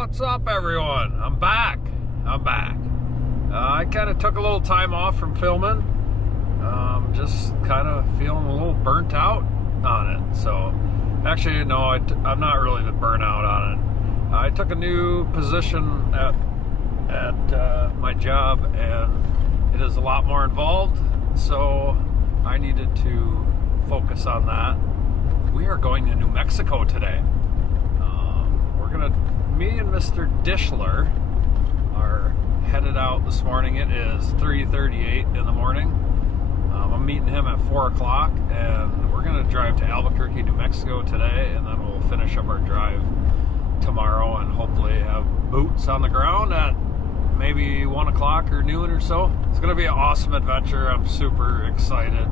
What's up, everyone? I'm back. I kind of took a little time off from filming. Just kind of feeling a little burnt out on it. So, actually, no, I'm not really burnt out on it. I took a new position at my job, and it is a lot more involved. So, I needed to focus on that. We are going to New Mexico today. Me and Mr. Dishler are headed out this morning. It is 3:38 in the morning. I'm meeting him at 4 o'clock, and we're going to drive to Albuquerque, New Mexico today, and then we'll finish up our drive tomorrow and hopefully have boots on the ground at maybe 1 o'clock or noon or so. It's going to be an awesome adventure. I'm super excited.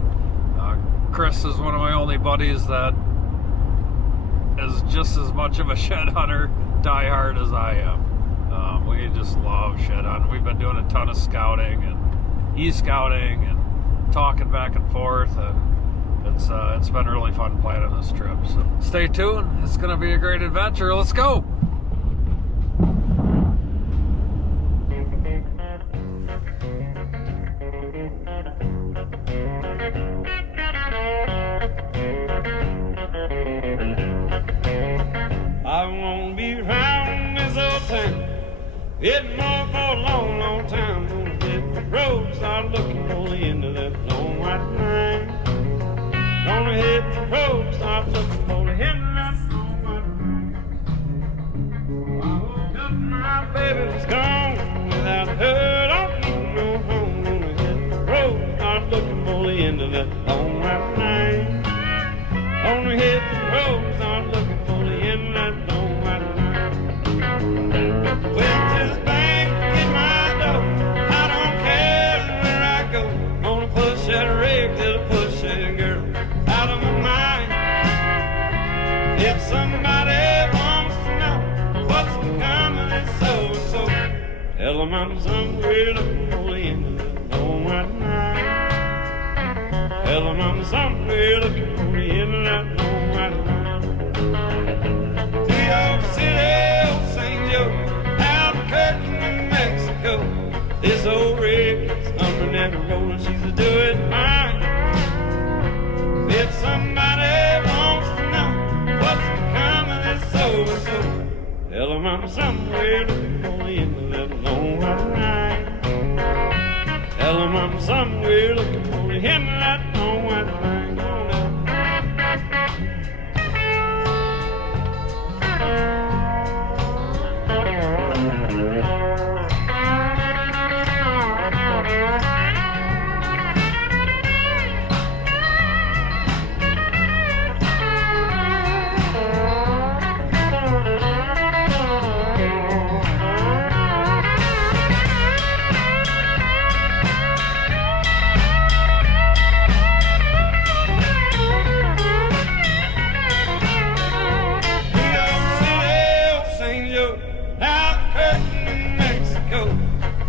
Chris is one of my only buddies that is just as much of a shed hunter diehard as I am. We just love shed hunting. We've been doing a ton of scouting and e-scouting and talking back and forth, and it's been really fun planning this trip. So stay tuned. It's going to be a great adventure. Let's go. I won't be round this old town. Getting more for a long, long time. Gonna hit the road, start looking for the end of that long white line. Gonna hit the road, start looking for the end of that long white line. I woke up, my baby was gone. Without her, don't need no home. Gonna hit the road, start looking for the end of that long white line. Gonna hit the road, start looking for the end of that long white line. Went to the bank, get my dough. I don't care where I go. Gonna push that rig till I push that girl out of my mind. If somebody wants to know what's become of this so-and-so, tell them I'm somewhere looking for the end of that long white line. Tell them I'm somewhere looking for the end of that long white line. New York City, old St. Joe, Albuquerque, New Mexico. This old rig is humming and rolling, she's a doing fine. If somebody wants to know what's become of this so-and-so, tell them I'm somewhere looking for the end of that long white line. Tell them I'm somewhere looking for the end of that long white line.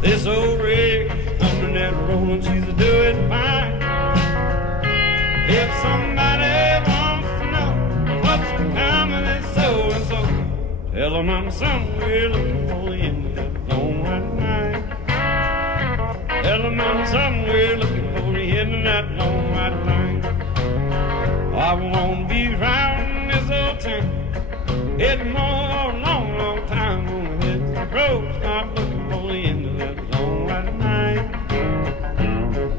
This old rig is humming and rolling, she's a doing fine. If somebody wants to know what's become of this so-and-so, tell them I'm somewhere looking for the end of that long white line. Tell them I'm somewhere looking for the end of that long white line. I won't be round this old town. It's more a long, long time. Gonna hit the road, start looking for the end of that long white line.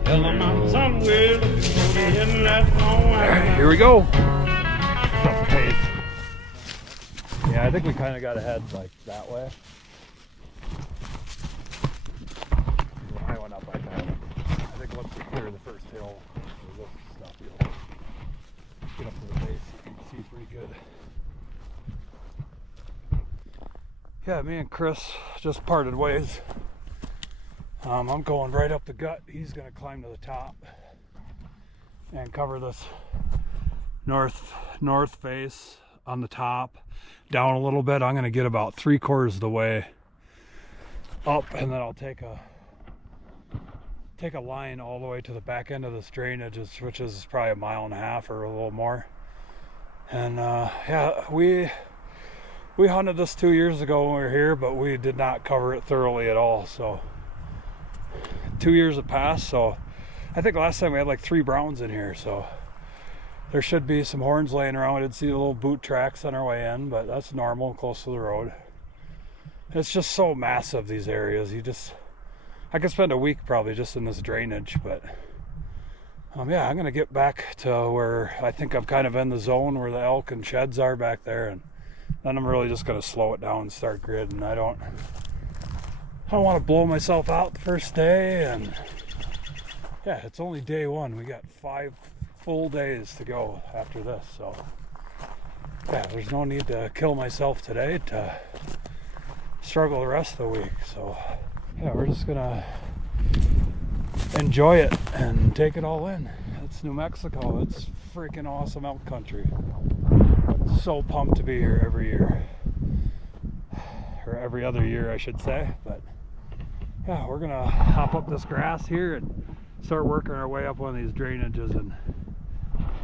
Tell them I'm somewhere looking for the end of that long white line. Here we go. Up pace. Yeah, I think we kind of got to head like that way. I went up like that. I think once we clear the first hill, this stuff, you'll get up to the base. You can see pretty good. Yeah, me and Chris just parted ways. I'm going right up the gut. He's going to climb to the top and cover this north face on the top. Down a little bit. I'm going to get about 3/4 of the way up, and then I'll take a line all the way to the back end of this drainage, which is probably 1.5 miles or a little more. And yeah, We hunted this 2 years ago when we were here, but we did not cover it thoroughly at all. So 2 years have passed, so I think last time we had like 3 browns in here, so there should be some horns laying around. We did see the little boot tracks on our way in, but that's normal, close to the road. It's just so massive, these areas. I could spend a week probably just in this drainage, but yeah, I'm gonna get back to where I think I'm kind of in the zone where the elk and sheds are back there, and then I'm really just gonna slow it down and start gridding. I don't want to blow myself out the first day, and yeah, it's only day 1. We got 5 full days to go after this, so yeah, there's no need to kill myself today to struggle the rest of the week. So yeah, we're just gonna enjoy it and take it all in. It's New Mexico. It's freaking awesome elk country. I'm so pumped to be here every year, or every other year I should say. But yeah, we're gonna hop up this grass here and start working our way up one of these drainages and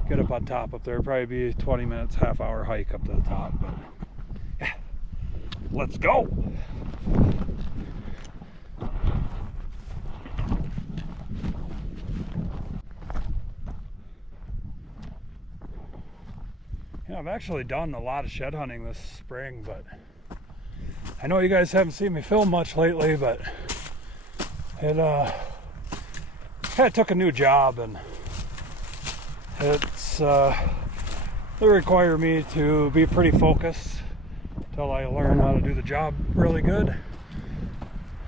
get up on top up there. Probably be 20 minutes, half-hour hike up to the top. But yeah, let's go. Yeah, I've actually done a lot of shed hunting this spring, but I know you guys haven't seen me film much lately, but I took a new job, and they require me to be pretty focused until I learn how to do the job really good.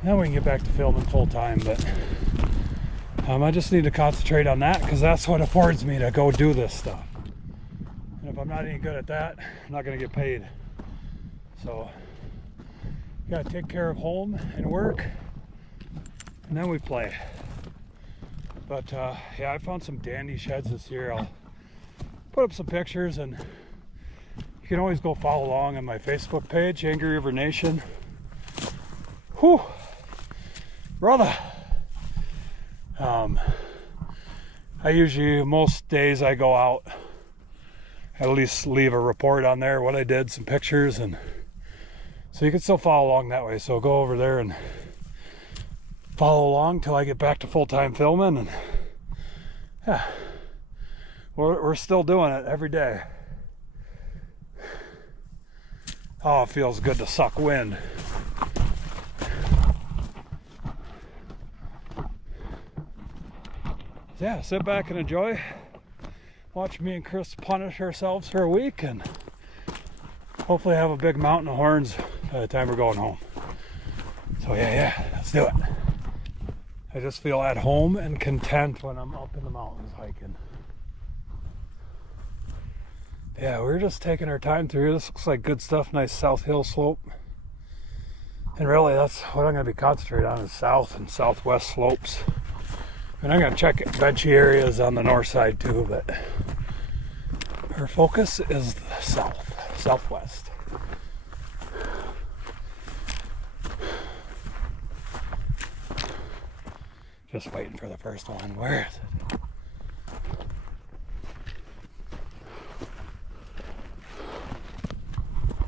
Then we can get back to filming full time, but I just need to concentrate on that because that's what affords me to go do this stuff. And if I'm not any good at that, I'm not going to get paid. So you got to take care of home and work, and then we play. But yeah, I found some dandy sheds this year. I'll put up some pictures, and you can always go follow along on my Facebook page, Angry River Nation. Whew, brother. I usually, most days I go out, at least leave a report on there, what I did, some pictures, and so you can still follow along that way. So go over there and follow along till I get back to full-time filming, and yeah, we're still doing it every day. Oh, it feels good to suck wind. Yeah, sit back and enjoy. Watch me and Chris punish ourselves for a week, and hopefully have a big mountain of horns by the time we're going home. So yeah, let's do it. I just feel at home and content when I'm up in the mountains hiking. Yeah, we're just taking our time through here. This looks like good stuff, nice south hill slope. And really that's what I'm going to be concentrating on, is south and southwest slopes. And I'm going to check benchy areas on the north side too, but our focus is the southwest. Just waiting for the first one. Where is it?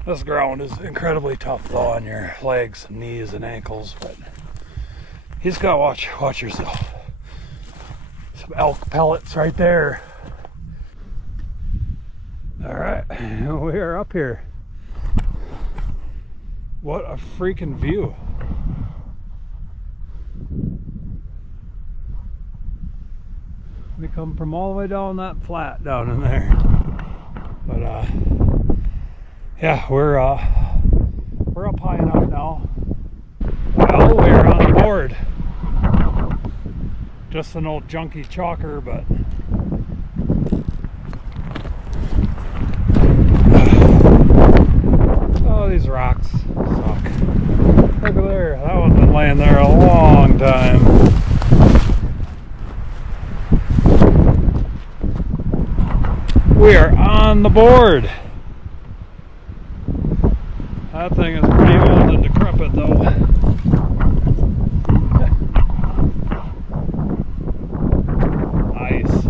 This ground is incredibly tough though on your legs and knees and ankles, but you just gotta watch yourself. Some elk pellets right there. All right, we are up here. What a freaking view. We come from all the way down that flat down in there. But yeah, we're up high enough now. Well, we're on the board. Just an old junky chalker, but oh, these rocks suck. Look at there, that one's been laying there a long time. We are on the board. That thing is pretty old and decrepit though. Nice.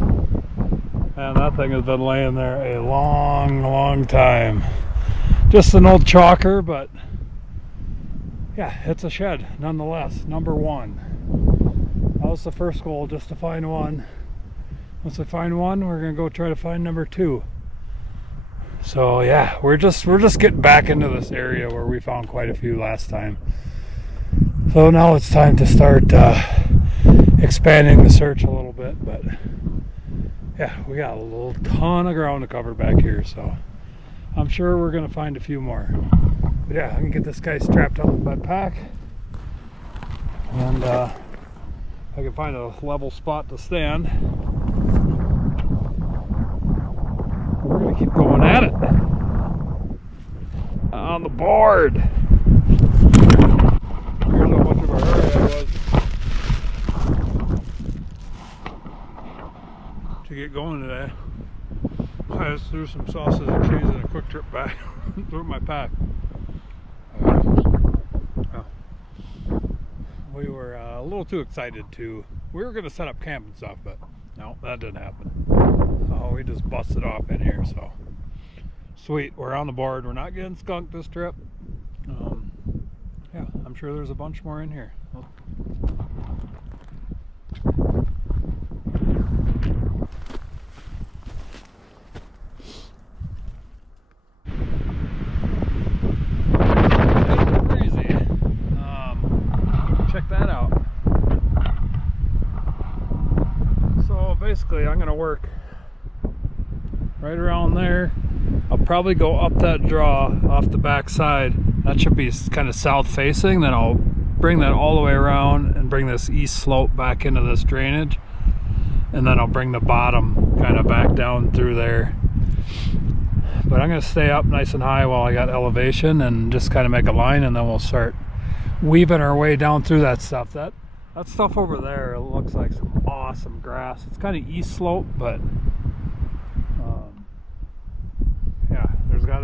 Man, that thing has been laying there a long time. Just an old chalker, but yeah, it's a shed nonetheless. Number one. That was the first goal, just to find one. Once we find one, we're gonna go try to find number two. So yeah, we're just getting back into this area where we found quite a few last time. So now it's time to start expanding the search a little bit, but yeah, we got a little ton of ground to cover back here, so I'm sure we're gonna find a few more. But yeah, I can get this guy strapped up with my pack, and I can find a level spot to stand. We're gonna keep going at it. On the board. Here's how much of a hurry I was to get going today. I just threw some sausage and cheese in a quick trip back through my pack. We were a little too excited to. We were going to set up camp and stuff, but no, that didn't happen. Oh, we just busted off in here, so sweet. We're on the board. We're not getting skunked this trip. Yeah, I'm sure there's a bunch more in here. Check that out. So basically I'm gonna work right around there. I'll probably go up that draw off the back side. That should be kind of south facing. Then I'll bring that all the way around and bring this east slope back into this drainage, and then I'll bring the bottom kind of back down through there. But I'm gonna stay up nice and high while I got elevation and just kind of make a line, and then we'll start weaving our way down through that stuff. That stuff over there looks like some awesome grass. It's kind of east slope, but yeah,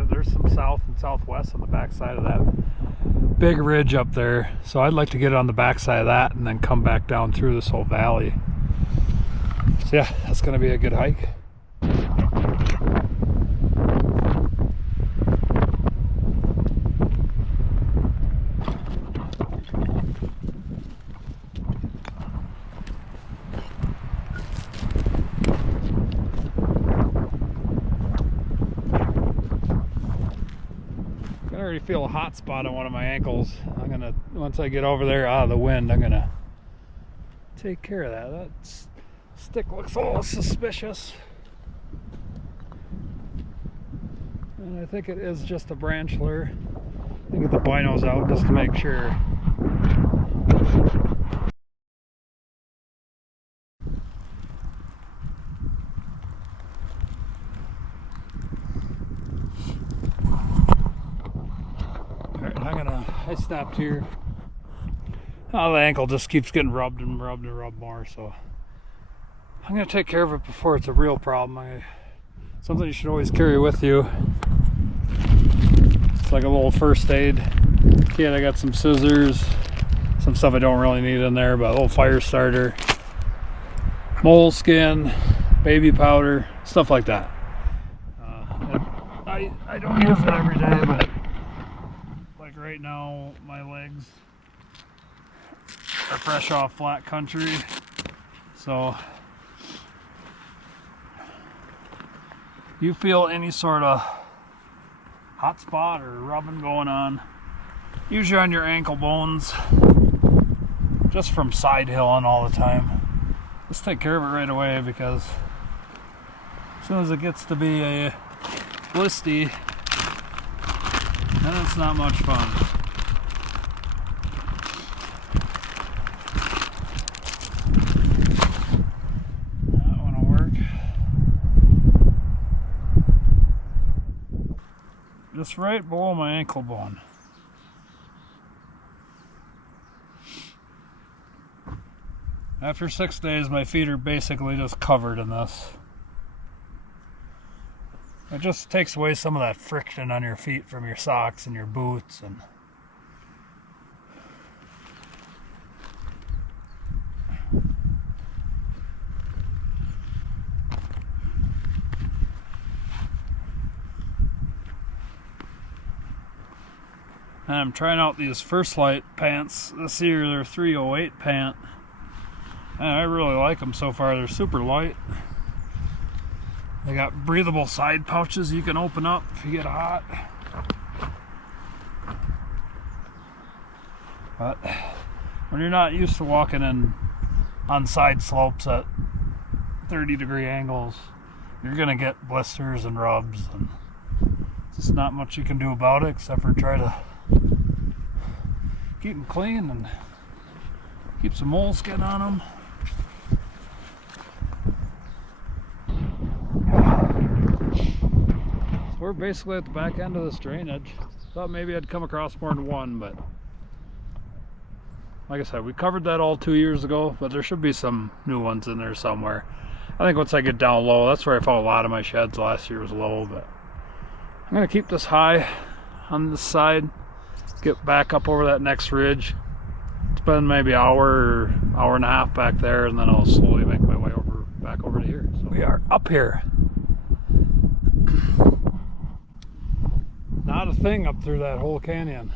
there's some south and southwest on the back side of that big ridge up there. So I'd like to get on the back side of that and then come back down through this whole valley. So yeah, that's going to be a good hike. I already feel a hot spot on one of my ankles. I'm gonna, once I get over there out of the wind, I'm gonna take care of that. That stick looks a little suspicious, and I think it is just a branchler. Let me get the binos out just to make sure. I stopped here. Oh, the ankle just keeps getting rubbed and rubbed and rubbed more, so I'm gonna take care of it before it's a real problem. Something you should always carry with you. It's like a little first aid kit. I got some scissors, some stuff I don't really need in there, but a little fire starter, moleskin, baby powder, stuff like that. I don't use it every day, but right now my legs are fresh off flat country, so you feel any sort of hot spot or rubbing going on, usually on your ankle bones, just from side hilling all the time, let's take care of it right away, because as soon as it gets to be a blisty, then it's not much fun. That one will work. Just right below my ankle bone. After 6 days, my feet are basically just covered in this. It just takes away some of that friction on your feet from your socks and your boots, and And I'm trying out these First Light pants. This year they're 308 pant. And I really like them so far. They're super light. They got breathable side pouches you can open up if you get hot. But when you're not used to walking on side slopes at 30-degree angles, you're gonna get blisters and rubs, and there's not much you can do about it except for try to keep them clean and keep some moleskin on them. So we're basically at the back end of this drainage. Thought maybe I'd come across more than one, but like I said, we covered that all 2 years ago, but there should be some new ones in there somewhere. I think once I get down low, that's where I found a lot of my sheds. Last year was low, but I'm gonna keep this high on this side, get back up over that next ridge, spend maybe an hour or hour and a half back there, and then I'll slowly make my way back over to here. So we are up here. Not a thing up through that whole canyon.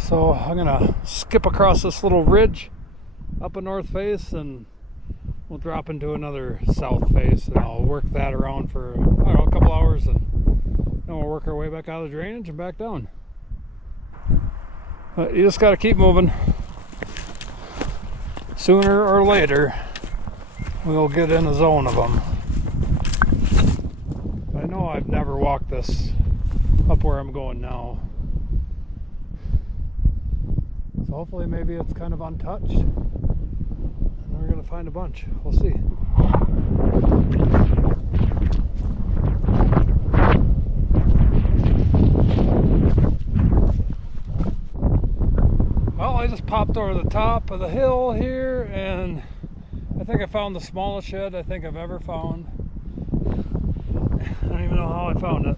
So I'm gonna skip across this little ridge up a north face, and we'll drop into another south face, and I'll work that around for, I don't know, a couple hours, and then we'll work our way back out of the drainage and back down. But you just got to keep moving. Sooner or later, we'll get in the zone of them. I know I've never walked this up where I'm going now. So hopefully maybe it's kind of untouched. And we're going to find a bunch. We'll see. Well, I just popped over the top of the hill here, and I think I found the smallest shed I think I've ever found. I don't even know how I found it.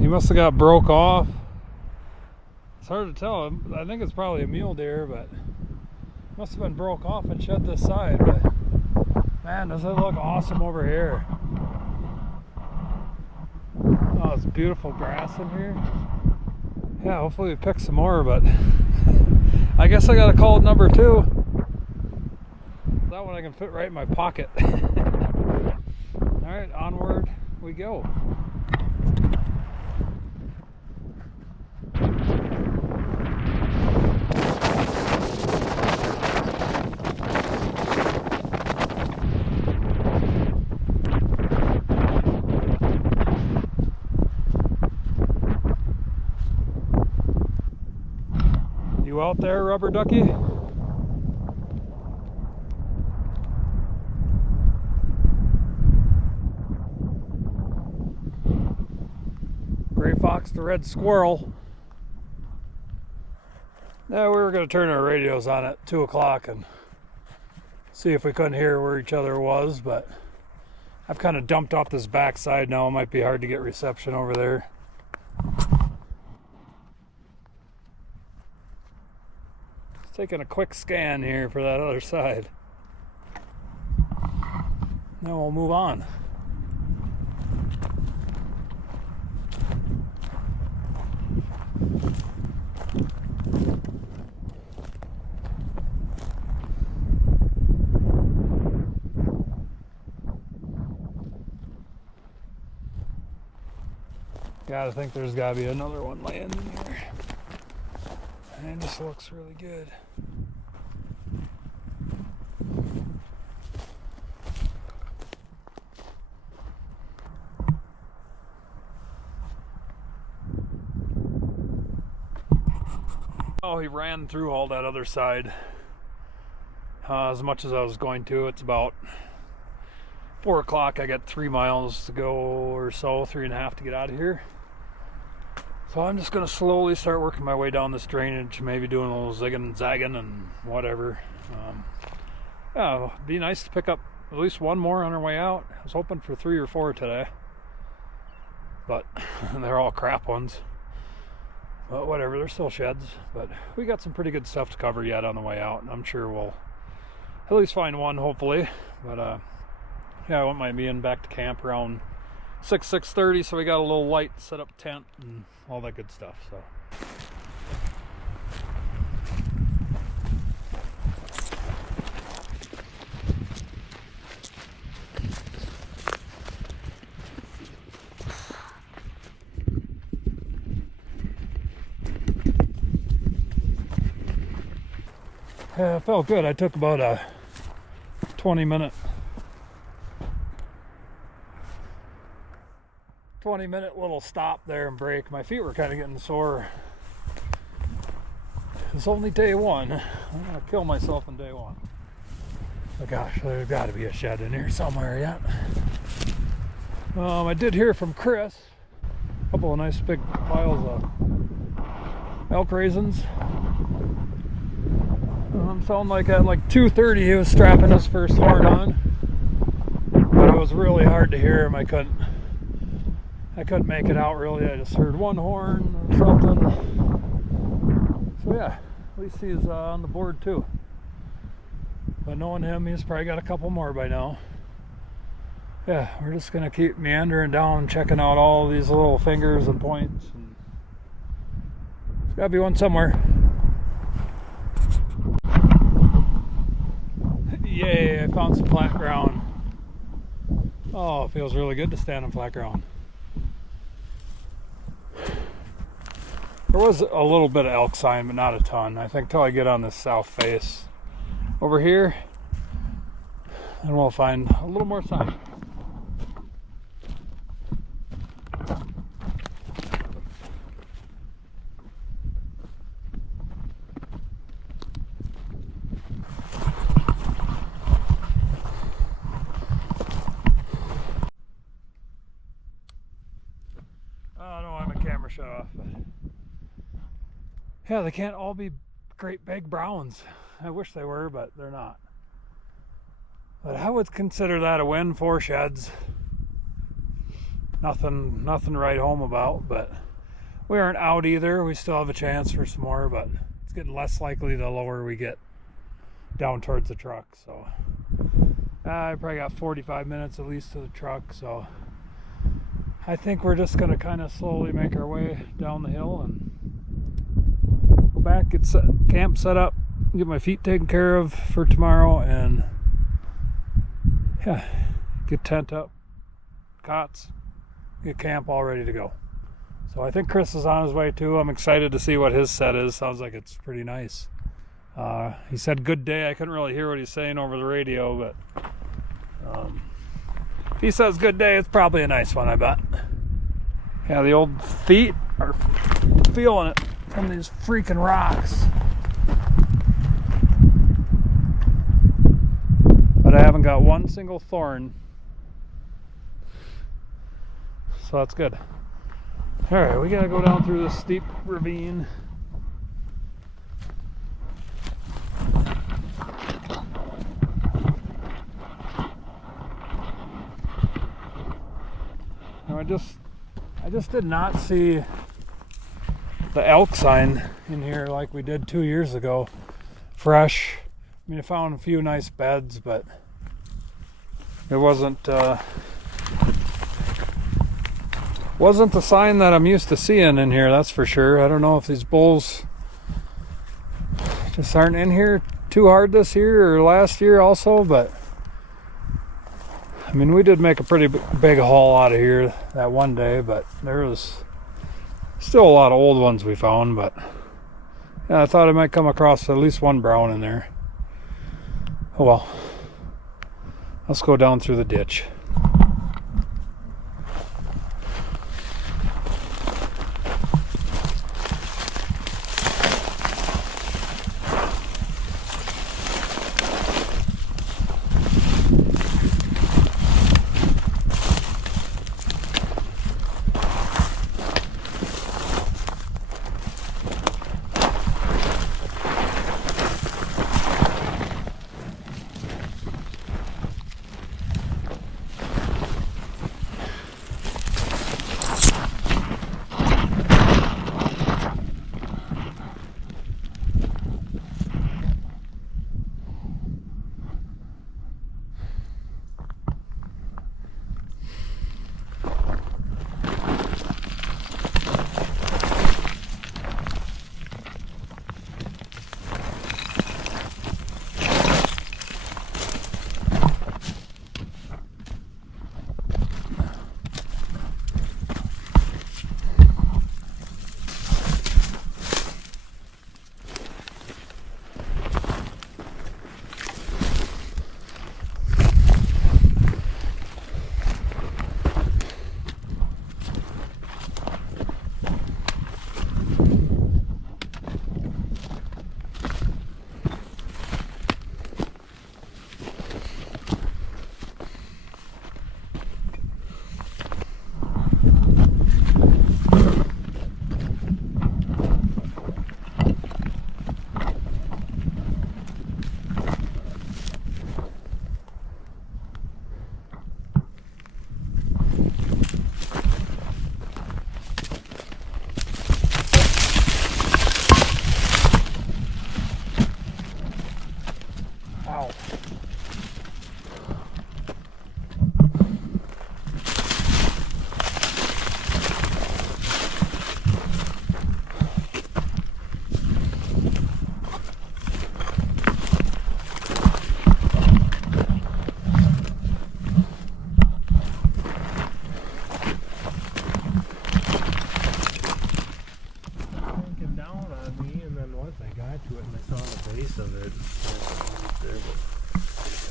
He must have got broke off. It's hard to tell. I think it's probably a mule deer, but must have been broke off and shed this side. But man, does it look awesome over here. Oh, it's beautiful grass in here. Yeah, hopefully we pick some more, but I guess I gotta call it number 2. That one I can fit right in my pocket. Alright, onward we go. You out there, rubber ducky? Gray fox to red squirrel. Now we were going to turn our radios on at 2 o'clock and see if we couldn't hear where each other was, but I've kind of dumped off this backside now. It might be hard to get reception over there. Taking a quick scan here for that other side. Then we'll move on. Gotta think there's gotta be another one laying in here. And this looks really good. Oh, he ran through all that other side as much as I was going to. It's about 4 o'clock. I got 3 miles to go or so, 3.5 to get out of here. So I'm just going to slowly start working my way down this drainage, maybe doing a little zigging and zagging and whatever. Yeah, it'd be nice to pick up at least one more on our way out. I was hoping for 3 or 4 today, but they're all crap ones. But whatever, they're still sheds. But we got some pretty good stuff to cover yet on the way out, and I'm sure we'll at least find one, hopefully. But yeah, I wouldn't mind being back to camp around 6:30, so we got a little light set up tent and all that good stuff. So. Yeah, it felt good. I took about a 20-minute little stop there and break. My feet were kind of getting sore. It's only day one. I'm gonna kill myself in day one. But gosh, there's got to be a shed in here somewhere yet. I did hear from Chris a couple of nice big piles of elk raisins. Sounded like at like 2:30 he was strapping his first horn on, but it was really hard to hear him. I couldn't make it out really. I just heard one horn or something. So yeah, at least he's on the board too. But knowing him, he's probably got a couple more by now. Yeah, we're just gonna keep meandering down, checking out all these little fingers and points. And there's gotta be one somewhere. Yay, I found some flat ground. Oh, it feels really good to stand on flat ground. There was a little bit of elk sign, but not a ton. I think till I get on this south face over here, and we'll find a little more sign. Shut off, but yeah, they can't all be great big browns. I wish they were, but they're not. But I would consider that a win. 4 sheds. Nothing to write home about, but we aren't out either. We still have a chance for some more, but it's getting less likely the lower we get down towards the truck. So I probably got 45 minutes at least to the truck, so I think we're just going to kind of slowly make our way down the hill and go back, get camp set up, get my feet taken care of for tomorrow, and yeah, get tent up, cots, get camp all ready to go. So I think Chris is on his way too. I'm excited to see what his set is. Sounds like it's pretty nice. He said good day. I couldn't really hear what he's saying over the radio, but if he says good day, it's probably a nice one, I bet. Yeah, the old feet are feeling it from these freaking rocks. But I haven't got one single thorn, so that's good. Alright, we gotta go down through this steep ravine. I just did not see the elk sign in here like we did 2 years ago. Fresh. I mean, I found a few nice beds, but it wasn't the sign that I'm used to seeing in here, that's for sure. I don't know if these bulls just aren't in here too hard this year or last year also, but I mean, we did make a pretty big haul out of here that one day, but there was still a lot of old ones we found. But yeah, I thought I might come across at least one brown in there. Oh well, let's go down through the ditch.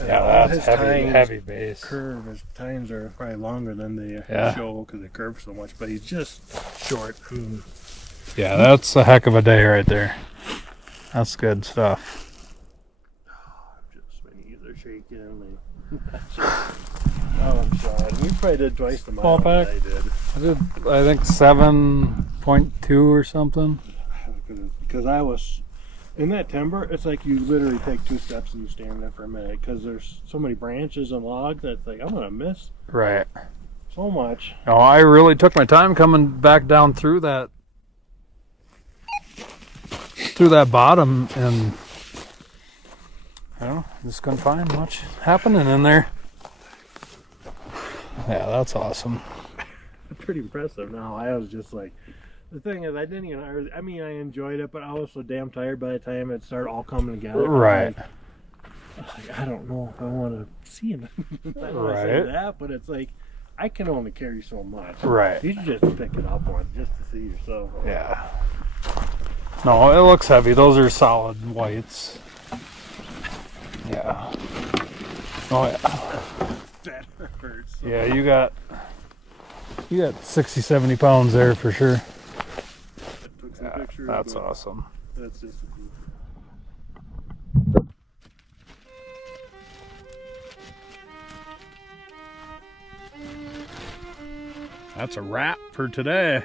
Yeah, all that's his heavy, tines heavy base. curve. His tines are probably longer than they Yeah. show because they curve so much. But he's just short. I mean, Yeah, that's a heck of a day right there. That's good stuff. just my knees are shaking. Oh, I'm sorry. We probably did twice the mile Fall that I did. I did, I think 7.2 or something. Because I was in that timber. It's like you literally take 2 steps and you stand there for a minute because there's so many branches and logs that it's like I'm gonna miss Right. so much. No, I really took my time coming back down through that bottom, and I don't know, just couldn't find much happening in there. Yeah, that's awesome. Pretty impressive. Now I was just like, the thing is, I didn't even. I mean, I enjoyed it, but I was so damn tired by the time it started all coming together. Right. I was like, I don't know if I want to see him. I don't want to say Right. that, but it's like I can only carry so much. Right. You should just pick it up once just to see yourself. Yeah. No, it looks heavy. Those are solid whites. Yeah. Oh yeah. That hurts. So Yeah, you got 60, 70 pounds there for sure. I took some pictures. That's but awesome. That's just. That's a wrap for today.